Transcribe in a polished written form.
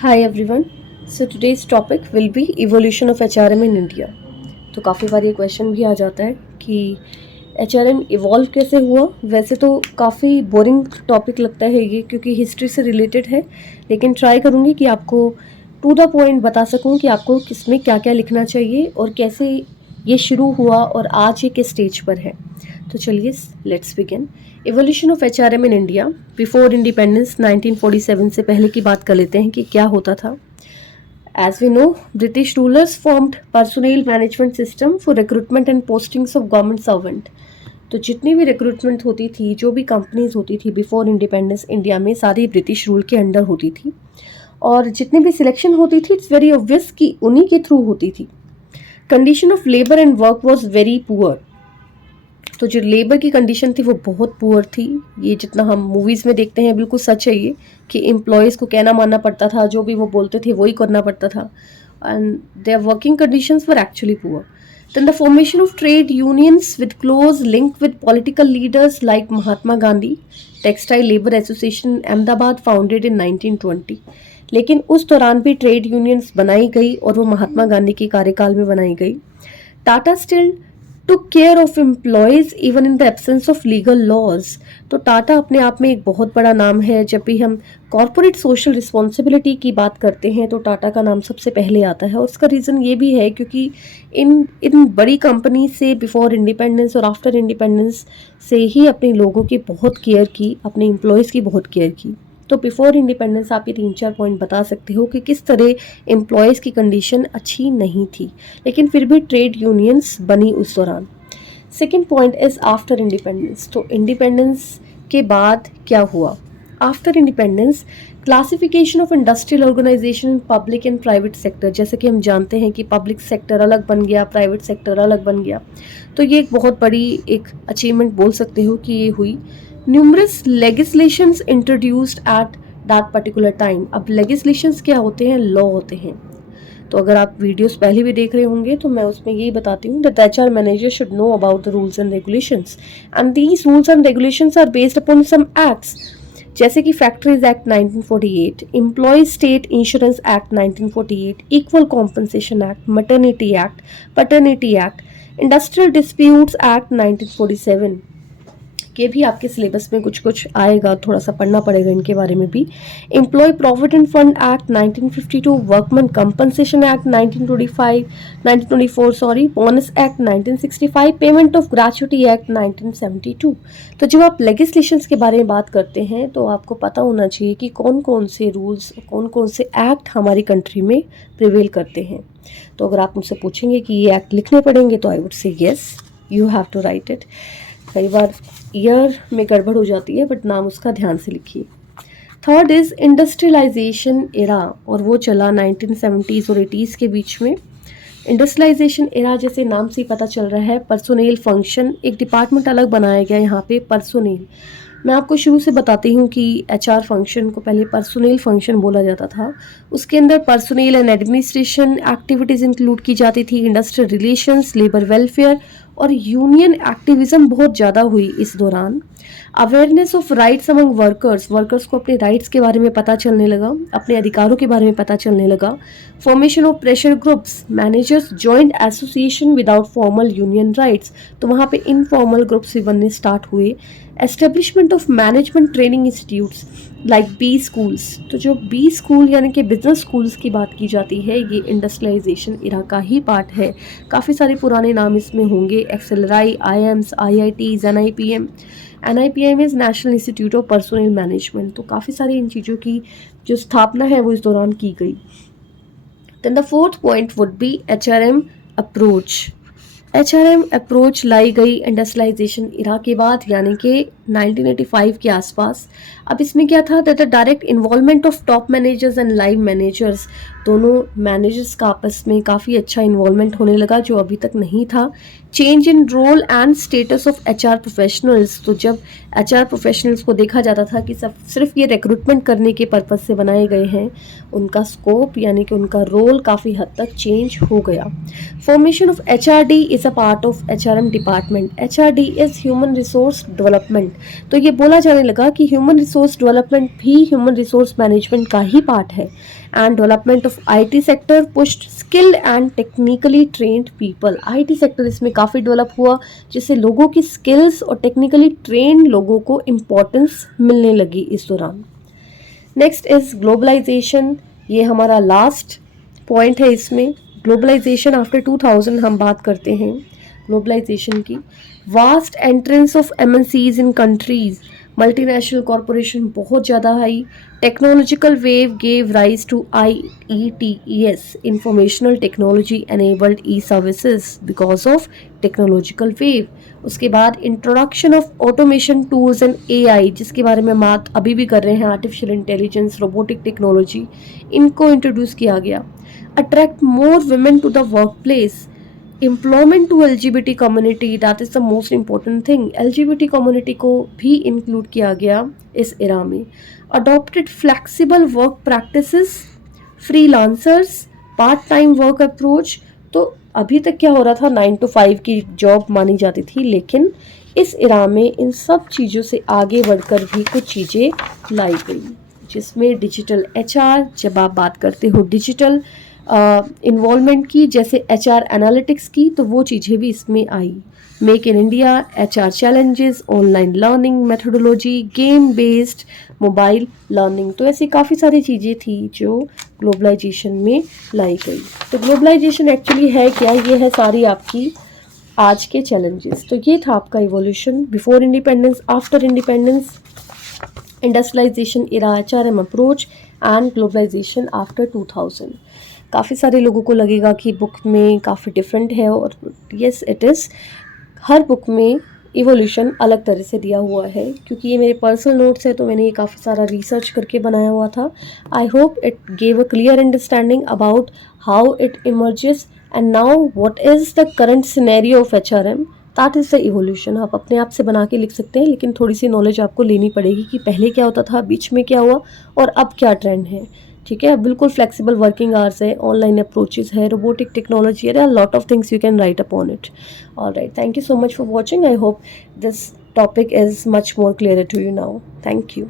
Hi everyone. So today's topic will be evolution of HRM in India. तो काफ़ी बार ये question भी आ जाता है कि HRM इवॉल्व कैसे हुआ। वैसे तो काफ़ी बोरिंग टॉपिक लगता है ये, क्योंकि हिस्ट्री से रिलेटेड है, लेकिन ट्राई करूँगी कि आपको टू द पॉइंट बता सकूँ कि आपको किसमें क्या क्या लिखना चाहिए और कैसे ये शुरू हुआ और आज ये किस स्टेज पर है। तो चलिए let's begin. Evolution of HRM in India before independence 1947 से पहले की बात कर लेते हैं कि क्या होता था। As we know, British rulers formed personnel management system for recruitment and postings of government servant. तो जितनी भी रिक्रूटमेंट होती थी, जो भी कंपनीज होती थी बिफोर इंडिपेंडेंस इंडिया में, सारी ब्रिटिश रूल के अंडर होती थी। और जितनी भी सिलेक्शन होती थी, इट्स वेरी ऑब्वियस कि उन्हीं के थ्रू होती थी। Condition of labour and work was very poor. तो जो लेबर की कंडीशन थी वो बहुत पुअर थी। ये जितना हम मूवीज़ में देखते हैं बिल्कुल सच है ये, कि एम्प्लॉयज़ को कहना मानना पड़ता था, जो भी वो बोलते थे वही करना पड़ता था, and their working conditions were actually poor. Then the formation of trade unions with close link with political leaders like Mahatma Gandhi, Textile Labour Association Ahmedabad founded in 1920. लेकिन उस दौरान भी ट्रेड यूनियंस बनाई गई और वो महात्मा गांधी के कार्यकाल में बनाई गई. Tata Steel took care of employees even in the absence of legal laws. तो टाटा अपने आप में एक बहुत बड़ा नाम है. जब भी हम कॉरपोरेट सोशल रिस्पॉन्सिबिलिटी की बात करते हैं तो टाटा का नाम सबसे पहले आता है. और उसका रीज़न ये भी है क्योंकि इन बड़ी कंपनी से बिफोर इंडिपेंडेंस और आफ्टर इंडिपेंडेंस से ही अपने लोगों की बहुत केयर की, अपने एम्प्लॉयज़ की बहुत केयर की. तो बिफोर इंडिपेंडेंस आप ये 3-4 पॉइंट बता सकते हो कि किस तरह एम्प्लॉयज़ की कंडीशन अच्छी नहीं थी, लेकिन फिर भी ट्रेड यूनियंस बनी उस दौरान. Second point is after independence. तो इंडिपेंडेंस के बाद क्या हुआ? After independence classification of industrial organization in public and private sector. जैसे कि हम जानते हैं कि पब्लिक सेक्टर अलग बन गया, प्राइवेट सेक्टर अलग बन गया. तो ये एक बहुत बड़ी एक अचीवमेंट बोल सकते हो कि ये हुई. Numerous legislations introduced at that particular time. अब लेगिस्लेशंस क्या होते हैं? लॉ होते हैं. तो अगर आप वीडियोस पहले भी देख रहे होंगे तो मैं उसमें यही बताती हूँ that HR manager should know about the rules and regulations, and these rules and regulations are based upon some acts, जैसे कि factories act 1948, employees state insurance act 1948, equal compensation act, maternity act, paternity act, industrial disputes act 1947 के भी आपके syllabus में कुछ कुछ आएगा, थोड़ा सा पढ़ना पड़ेगा इनके बारे में भी. Employee provident fund act 1952, workman compensation act 1924 sorry, bonus act 1965, payment of gratuity act 1972. तो जब आप लेगिस्लेशंस के बारे में बात करते हैं तो आपको पता होना चाहिए कि कौन कौन से रूल्स, कौन कौन से एक्ट हमारी कंट्री में प्रिवेल करते हैं. तो अगर आप मुझसे पूछेंगे कि ये एक्ट लिखने पड़ेंगे तो I would say yes, you have to write it. कई बार ईयर में गड़बड़ हो जाती है, बट नाम उसका ध्यान से लिखिए. थर्ड इज़ इंडस्ट्रियलाइजेशन एरा, और वो चला 1970s और 80s के बीच में. इंडस्ट्रियलाइजेशन एरा जैसे नाम से ही पता चल रहा है, पर्सोनेल फंक्शन, एक डिपार्टमेंट अलग बनाया गया यहाँ पे, पर्सोनेल. मैं आपको शुरू से बताती हूँ कि एचआर फंक्शन को पहले पर्सोनेल फंक्शन बोला जाता था. उसके अंदर personnel and administration activities include की जाती थी, इंडस्ट्रियल रिलेशंस, लेबर वेलफेयर और यूनियन एक्टिविज्म बहुत ज़्यादा हुई इस दौरान. Awareness of rights among workers, workers को अपने राइट्स के बारे में पता चलने लगा, अपने अधिकारों के बारे में पता चलने लगा. Formation of pressure groups, managers joint association without formal union rights, तो वहाँ पे इनफॉर्मल ग्रुप्स भी बनने स्टार्ट हुए. Establishment of management training institutes like B schools. तो जो बी स्कूल यानी कि बिजनेस स्कूल्स की बात की जाती है, ये इंडस्ट्रियलाइजेशन इरा का ही पार्ट है. काफ़ी सारे पुराने नाम इसमें होंगे, XLRI, IIMs, IITs, NIPM. NIPM is National Institute of Personnel Management. तो काफ़ी सारी इन चीज़ों की जो स्थापना है वो इस दौरान की गई. Then the fourth point would be HRM approach. HRM approach लाई गई इंडस्ट्रियलाइजेशन इरा के बाद, यानी कि 1985 के आसपास. अब इसमें क्या था, that the direct involvement of top managers and line managers, दोनों मैनेजर्स का आपस में काफ़ी अच्छा इन्वॉल्वमेंट होने लगा जो अभी तक नहीं था. Change in role and status of HR professionals. तो जब एचआर प्रोफेशनल्स को देखा जाता था कि सब सिर्फ ये रिक्रूटमेंट करने के पर्पज़ से बनाए गए हैं, उनका स्कोप यानी कि उनका रोल काफ़ी हद तक चेंज हो गया. Formation of HRD is a part of HRM department. HRD is human resource development. तो ये बोला जाने लगा कि ह्यूमन रिसोर्स डेवलपमेंट भी ह्यूमन रिसोर्स मैनेजमेंट का ही पार्ट है। And development of IT sector pushed skilled and technically trained people. IT sector इसमें काफ़ी डेवलप हुआ, जिससे लोगों की स्किल्स और टेक्निकली ट्रेन्ड लोगों को इम्पोर्टेंस मिलने लगी इस दौरान। नेक्स्ट इज ग्लोबलाइजेशन, ये हमारा लास्ट पॉइंट है इसमें। ग्लोबलाइजेशन आफ्टर 2000 हम बात करते हैं ग्लोबलाइजेशन की। Vast entrance of MNCs in countries, multinational corporation बहुत ज़्यादा आई। Technological wave gave rise to IETES, informational technology enabled e services because of technological wave. उसके बाद introduction of automation tools and AI, जिसके बारे में बात अभी भी कर रहे हैं, आर्टिफिशियल इंटेलिजेंस, रोबोटिक टेक्नोलॉजी, इनको इंट्रोड्यूस किया गया। Attract more women to the work place, employment to LGBT community, that is the most important thing. LGBT community को भी इंक्लूड किया गया इस एरा में। Adopted flexible work practices, freelancers, part time work approach. तो अभी तक क्या हो रहा था, 9 to 5 की जॉब मानी जाती थी, लेकिन इस एरा में इन सब चीज़ों से आगे बढ़कर भी कुछ चीज़ें लाई गई, जिसमें डिजिटल HR, जब आप बात करते हो डिजिटल इन्वॉल्वमेंट की, जैसे HR एनालिटिक्स की, तो वो चीज़ें भी इसमें आई। Make in India, HR challenges, online learning methodology, game based mobile learning, तो ऐसी काफ़ी सारी चीज़ें थी जो ग्लोबलाइजेशन में लाई गई। तो ग्लोबलाइजेशन एक्चुअली है क्या, ये है सारी आपकी आज के चैलेंजेस। तो ये था आपका evolution, before independence, after independence, industrialization era, HRM approach and globalization after 2000। काफ़ी सारे लोगों को लगेगा कि बुक में काफ़ी डिफरेंट है, और yes it is. Her book में इवोल्यूशन अलग तरह से दिया हुआ है, क्योंकि ये मेरे पर्सनल नोट्स है, तो मैंने ये काफ़ी सारा रिसर्च करके बनाया हुआ था। I hope it gave a clear understanding about how it emerges and now what is the current scenario of HRM, that is the evolution. आप अपने आप से बना के लिख सकते हैं, लेकिन थोड़ी सी नॉलेज आपको लेनी पड़ेगी कि पहले क्या होता था, बीच में क्या हुआ, और अब क्या ट्रेंड है। ठीक है, बिल्कुल फ्लेक्सिबल वर्किंग आवर्स है, ऑनलाइन अप्रोचेस है, रोबोटिक टेक्नोलॉजी है, lot of things you can write upon it. Alright, thank you so much for watching. I hope this topic is much more clear to you now. Thank you.